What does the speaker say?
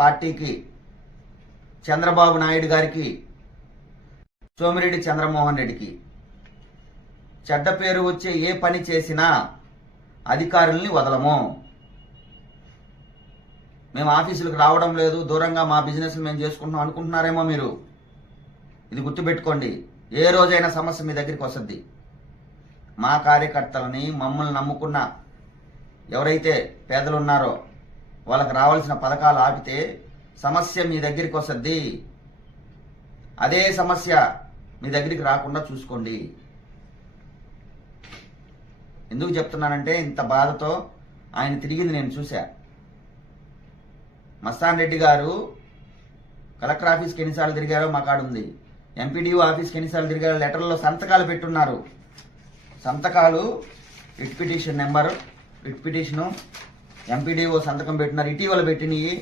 పార్టీకి, చంద్రబాబు నాయుడు గారికి, సోమిరెడ్డి చంద్రమోహన్ రెడ్డికి చెడ్డ పేరు వచ్చే ఏ పని చేసినా అధికారుల్ని వదలము. మేము ఆఫీసులకు రావడం లేదు, దూరంగా మా బిజినెస్ మేము చేసుకుంటున్నాం అనుకుంటున్నారేమో మీరు. ఇది గుర్తుపెట్టుకోండి. ఏ రోజైనా సమస్య మీ దగ్గరికి వస్తుంది. మా కార్యకర్తలని, మమ్మల్ని నమ్ముకున్న ఎవరైతే పేదలు ఉన్నారో వాళ్ళకి రావాల్సిన పథకాలు ఆపితే సమస్య మీ దగ్గరికి వస్తుంది. అదే సమస్య మీ దగ్గరికి రాకుండా చూసుకోండి. ఎందుకు చెప్తున్నానంటే ఇంత బాధతో ఆయన తిరిగింది నేను చూశా. మస్తాన్ రెడ్డి గారు కలెక్టర్ ఆఫీస్కి ఎన్నిసార్లు తిరిగారో మా కాడుంది. ఎంపీడీఓ ఆఫీస్కి ఎన్నిసార్లు తిరిగారో లెటర్లో సంతకాలు పెట్టున్నారు. సంతకాలు writ petition number, writ petition MPDO సంతకం పెట్టినారు. ఇటీవల పెట్టినవి